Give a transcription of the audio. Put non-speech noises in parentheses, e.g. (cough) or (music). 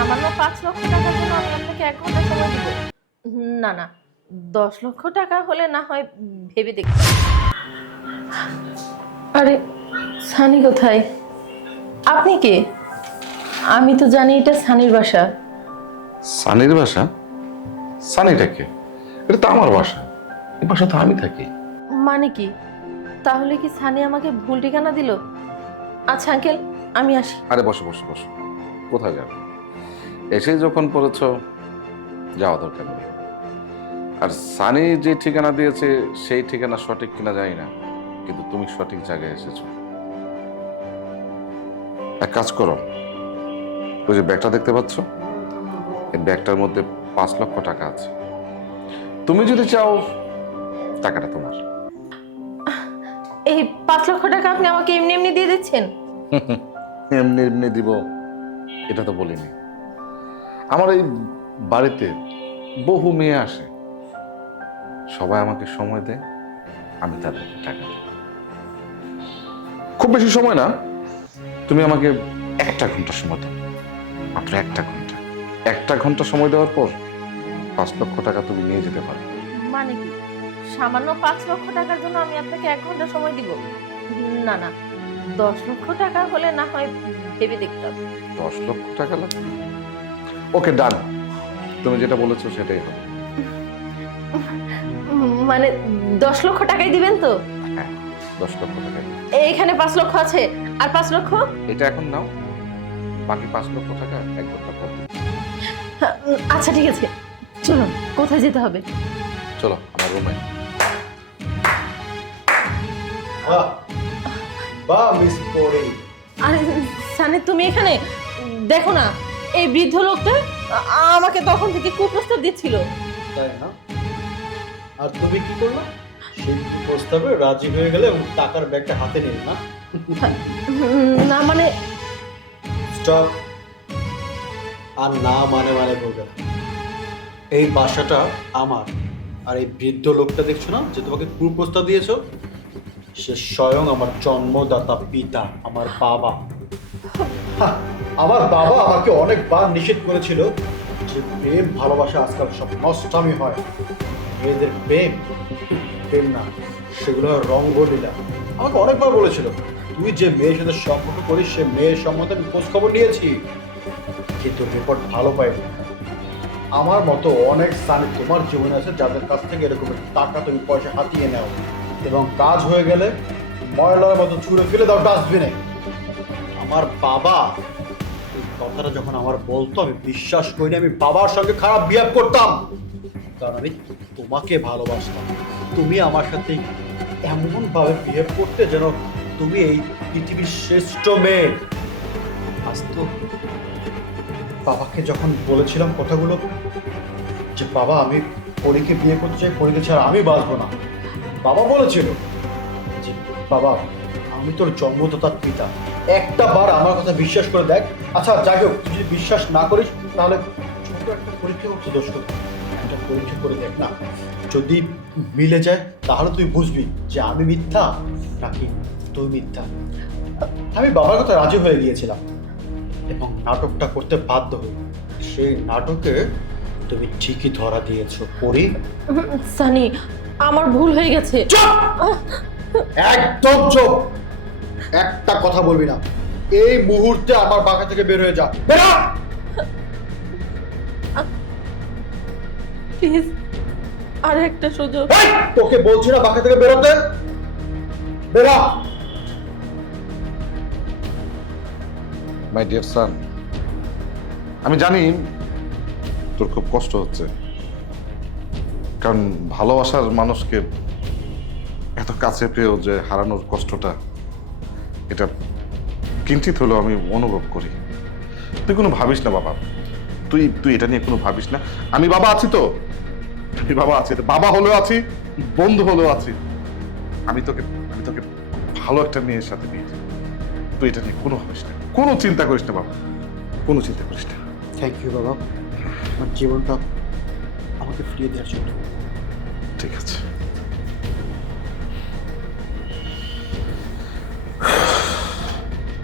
সামান্য পাঁচ লক্ষ টাকার জন্য আমি আপনাকে এক ঘণ্টা সময় দিব? না না দশ লক্ষ টাকা হলে না হয় ভেবে দেখতে আরে সানি কোথায়? আপনি কে? আমি তো জানি এটা সানির বাসা। সানির বাসা? সানিটা কে? এটা তো আমার বাসা। এই বাসা তো আমি থাকি। মানে কি? তাহলে কি সানি আমাকে ভুল ঠিকানা দিল? আচ্ছা আঙ্কেল আমি আসি। আরে বসো বসো বসো। কোথায় যাবে? এসে যখন পড়েছ যাওয়া দরকার নেই। আর সানি যে ঠিকানা দিয়েছে সেই ঠিকানা সঠিক কিনা জানি না কিন্তু তুমি সঠিক জায়গায় এসেছ। এক কাজ করো ওই যে ব্যাগটা দেখতে পাচ্ছ? এই ব্যাগটার মধ্যে পাঁচ লক্ষ টাকা আছে। তুমি যদি চাও টাকাটা তোমার। এই পাঁচ লক্ষ টাকা আপনি আমাকে এমনি এমনি দিয়ে দিচ্ছেন? (laughs) এমনি এমনি দিব এটা তো বলিনি। আমার এই বাড়িতে বহু মেয়ে আসে। সবাই আমাকে সময় দেয় আমি তাদের টাকা। খুব বেশি সময় না তুমি আমাকে একটা ঘণ্টা সময় দাও মাত্র একটা ঘণ্টা। একটা ঘণ্টা সময় দেওয়ার পর পাঁচ লক্ষ টাকা তুমি নিয়ে যেতে পারো। মানে কি? সামান্য পাঁচ লক্ষ টাকার জন্য আমি আপনাকে এক ঘণ্টা সময় দিব? না না। দশ লক্ষ টাকা হলে না হয় ভেবে দেখতাম দশ লক্ষ টাকা লাগবে? ওকে ডান। তুমি যেটা বলেছ সেটাই হবে। মানে দশ লক্ষ টাকাই দিবেন তো? হ্যাঁ দশ লক্ষ টাকা এইখানে পাঁচ লক্ষ আছে আর পাঁচ লক্ষ? এটা এখন নাও। বাকি পাঁচ লক্ষ টাকা এক ঘণ্টা পর হ্যাঁ, আচ্ছা ঠিক আছে। চলো কোথায় যেতে হবে? চলো আমার রুমে। বাহ মিস পরি। আরে সানি তুমি এখানে? দেখো না। এই বৃদ্ধ লোকটা আমাকে তখন থেকে কুপ্রস্তাব দিচ্ছিল। তাই না? আর তুমি কি করল? সেই প্রস্তাবে রাজি হয়ে গেলে টাকার ব্যাগটা হাতে নিলে না? না মানে স্টপ। আর না মানে মানে বলবে না। এই বাসাটা আমার। আর এই বৃদ্ধ লোকটা দেখছ না যে তোমাকে কুপ্রস্তাব দিয়েছ? সে স্বয়ং আমার জন্মদাতা পিতা আমার বাবা। আমার বাবা আমাকে অনেকবার নিষেধ করেছিল যে প্রেম, ভালোবাসা আজকাল সব নষ্টামি হয়। মেয়েদের প্রেম প্রেম না, সেগুলো রঙ্গলীলা আমাকে অনেকবার বলেছিল, তুই যে মেয়ের সাথে সম্পর্ক করিস, সে মেয়ের সম্বন্ধে আমি খোঁজ খবর নিয়েছি। কিন্তু রেকর্ড ভালো পাইনি। আমার মতো অনেক স্থানে তোমার জীবনে আছে, যাদের কাছ থেকে এরকম টাকা তুমি পয়সা হাতিয়ে নাও। এবং কাজ হয়ে গেলে ময়লার মতো ছুঁড়ে ফেলে দাও, ডাস্টবিনে। আমার বাবা কথাটা যখন আমার বলতো, আমি বিশ্বাস করিনি, আমি বাবার সঙ্গে খারাপ বিহেভ করতাম। কারণ আমি তোমাকে ভালোবাসতাম। তুমি আমার সাথে এমন ভাবে বিহেভ করতে যেন তুমি এই পৃথিবীর শ্রেষ্ঠ মেয়ে। আজ তো বাবাকে যখন বলেছিলাম কথাগুলো, যে বাবা, আমি পরীকে বিয়ে করতে চাই, পরীকে ছাড়া আমি বাঁচবো না। বাবা বলেছিল যে, বাবা আমি তোর জন্মদাতার পিতা। একটা বার আমার কথা বিশ্বাস করে দেখ। আচ্ছা যাই হোক তুই যদি বিশ্বাস না করিস তাহলে একটা পরীক্ষা করতে দোষ কোথায়? একটা পরীক্ষা করে দেখ না। যদি মিলে যায় তাহলে তুই বুঝবি যে আমি মিথ্যা নাকি তুই মিথ্যা। আমি বাবার কথা রাজি হয়ে গিয়েছিলাম এবং নাটকটা করতে বাধ্য হই। সেই নাটকে তুমি ঠিকই ধরা দিয়েছ পরি। সানি আমার ভুল হয়ে গেছে। একদম চোখ একটা কথা বলবি না। এই মুহূর্তে আমার বাসা থেকে বের হয়ে যা। বেরা প্লিজ আর একটা সুযোগ। তোকে বলছি না বাসা থেকে বেরোতে? বেরা মাই ডিয়ার সান আমি জানি তোর খুব কষ্ট হচ্ছে। কারণ ভালোবাসার মানুষকে এত কাছে পেয়েও যে হারানোর কষ্টটা এটা কিঞ্চিত হলেও আমি অনুভব করি। তুই কোনো ভাবিস না বাবা। তুই তুই এটা নিয়ে কোনো ভাবিস না। আমি বাবা আছি তো। আমি বাবা আছি। বাবা হলেও আছি বন্ধু হলেও আছি। আমি তোকে আমি তোকে ভালো একটা মেয়ের সাথে বিয়ে দেব। তুই এটা নিয়ে কোনো ভাবিস না। কোনো চিন্তা করিস না বাবা। কোনো চিন্তা করিস না। থ্যাংক ইউ বাবা। আমার জীবনটা আমাকে ফিরিয়ে দেওয়ার জন্য। ঠিক আছে।